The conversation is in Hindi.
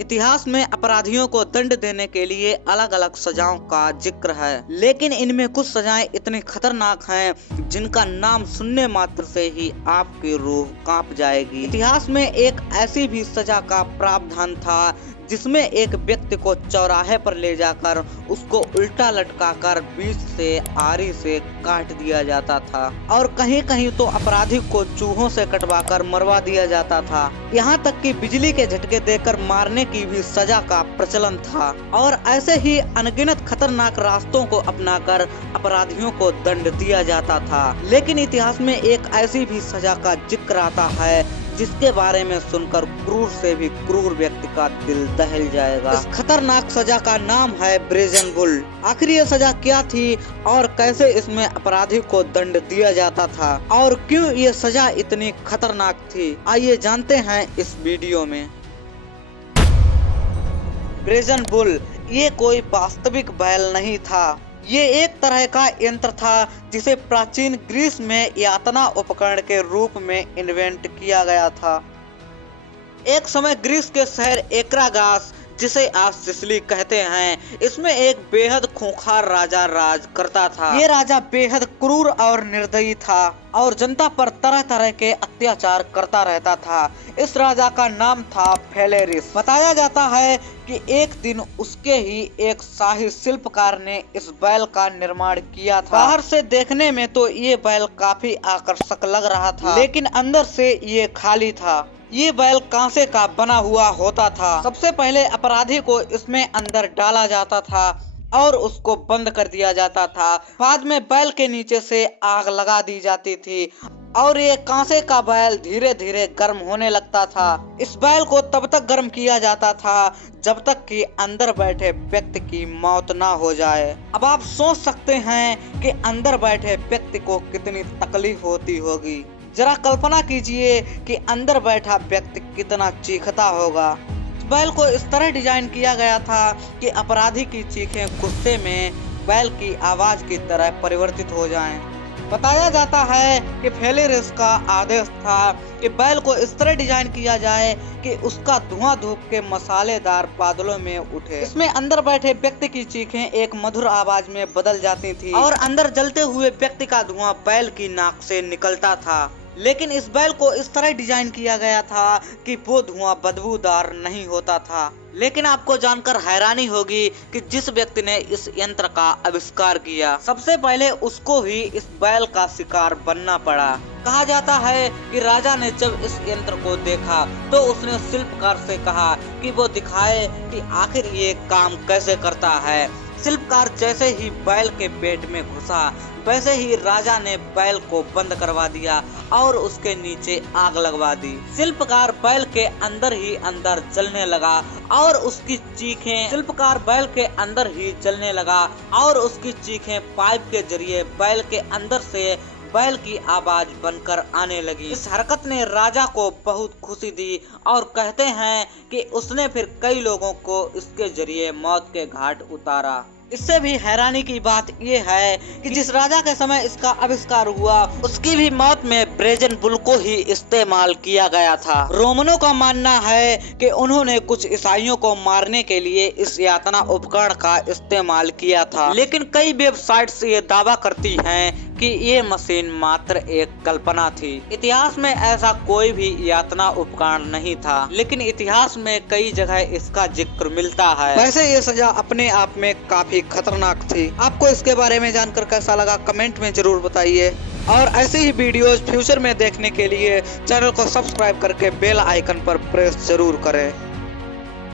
इतिहास में अपराधियों को दंड देने के लिए अलग अलग सजाओं का जिक्र है, लेकिन इनमें कुछ सजाएं इतनी खतरनाक हैं जिनका नाम सुनने मात्र से ही आपकी रूह कांप जाएगी। इतिहास में एक ऐसी भी सजा का प्रावधान था जिसमें एक व्यक्ति को चौराहे पर ले जाकर उसको उल्टा लटकाकर बीच से आरी से काट दिया जाता था और कहीं कहीं तो अपराधी को चूहों से कटवाकर मरवा दिया जाता था। यहाँ तक कि बिजली के झटके देकर मारने की भी सजा का प्रचलन था और ऐसे ही अनगिनत खतरनाक रास्तों को अपनाकर अपराधियों को दंड दिया जाता था। लेकिन इतिहास में एक ऐसी भी सजा का जिक्र आता है जिसके बारे में सुनकर क्रूर से भी क्रूर व्यक्ति का दिल दहल जाएगा। इस खतरनाक सजा का नाम है ब्रेजन बुल। आखिर ये सजा क्या थी और कैसे इसमें अपराधी को दंड दिया जाता था और क्यों ये सजा इतनी खतरनाक थी, आइए जानते हैं इस वीडियो में। ब्रेजन बुल ये कोई वास्तविक बैल नहीं था, ये एक तरह का यंत्र था जिसे प्राचीन ग्रीस में यातना उपकरण के रूप में इन्वेंट किया गया था। एक समय ग्रीस के शहर एक्रागास, जिसे आज सिसिली कहते हैं, इसमें एक बेहद खूंखार राजा राज करता था। ये राजा बेहद क्रूर और निर्दयी था और जनता पर तरह तरह के अत्याचार करता रहता था। इस राजा का नाम था फेलेरिस। बताया जाता है कि एक दिन उसके ही एक शाही शिल्पकार ने इस बैल का निर्माण किया था। बाहर से देखने में तो ये बैल काफी आकर्षक लग रहा था, लेकिन अंदर से ये खाली था। ये बैल कांसे का बना हुआ होता था। सबसे पहले अपराधी को इसमें अंदर डाला जाता था और उसको बंद कर दिया जाता था। बाद में बैल के नीचे से आग लगा दी जाती थी और ये कांसे का बैल धीरे धीरे गर्म होने लगता था। इस बैल को तब तक गर्म किया जाता था जब तक कि अंदर बैठे व्यक्ति की मौत ना हो जाए। अब आप सोच सकते हैं कि अंदर बैठे व्यक्ति को कितनी तकलीफ होती होगी। जरा कल्पना कीजिए कि अंदर बैठा व्यक्ति कितना चीखता होगा। बैल को इस तरह डिजाइन किया गया था कि अपराधी की चीखें गुस्से में बैल की आवाज की तरह परिवर्तित हो जाएं। बताया जाता है कि फेलेरिस का आदेश था कि बैल को इस तरह डिजाइन किया जाए कि उसका धुआं धूप के मसालेदार बादलों में उठे। इसमें अंदर बैठे व्यक्ति की चीखें एक मधुर आवाज में बदल जाती थी और अंदर जलते हुए व्यक्ति का धुआं बैल की नाक से निकलता था। लेकिन इस बैल को इस तरह डिजाइन किया गया था कि वो धुआं बदबूदार नहीं होता था। लेकिन आपको जानकर हैरानी होगी कि जिस व्यक्ति ने इस यंत्र का आविष्कार किया, सबसे पहले उसको ही इस बैल का शिकार बनना पड़ा। कहा जाता है कि राजा ने जब इस यंत्र को देखा तो उसने शिल्पकार से कहा कि वो दिखाए कि आखिर ये काम कैसे करता है। शिल्पकार जैसे ही बैल के पेट में घुसा, वैसे ही राजा ने बैल को बंद करवा दिया और उसके नीचे आग लगवा दी। शिल्पकार बैल के अंदर ही अंदर जलने लगा और उसकी चीखें पाइप के जरिए बैल के अंदर से बैल की आवाज बनकर आने लगी। इस हरकत ने राजा को बहुत खुशी दी और कहते हैं कि उसने फिर कई लोगों को इसके जरिए मौत के घाट उतारा। इससे भी हैरानी की बात यह है कि जिस राजा के समय इसका आविष्कार हुआ उसकी भी मौत में ब्रेजन बुल को ही इस्तेमाल किया गया था। रोमनों का मानना है कि उन्होंने कुछ ईसाइयों को मारने के लिए इस यातना उपकरण का इस्तेमाल किया था, लेकिन कई वेबसाइट्स ये दावा करती हैं कि ये मशीन मात्र एक कल्पना थी। इतिहास में ऐसा कोई भी यातना उपकरण नहीं था, लेकिन इतिहास में कई जगह इसका जिक्र मिलता है। वैसे ये सजा अपने आप में काफी खतरनाक थी। आपको इसके बारे में जानकर कैसा लगा कमेंट में जरूर बताइए और ऐसे ही वीडियोस फ्यूचर में देखने के लिए चैनल को सब्सक्राइब करके बेल आइकन पर प्रेस जरूर करें।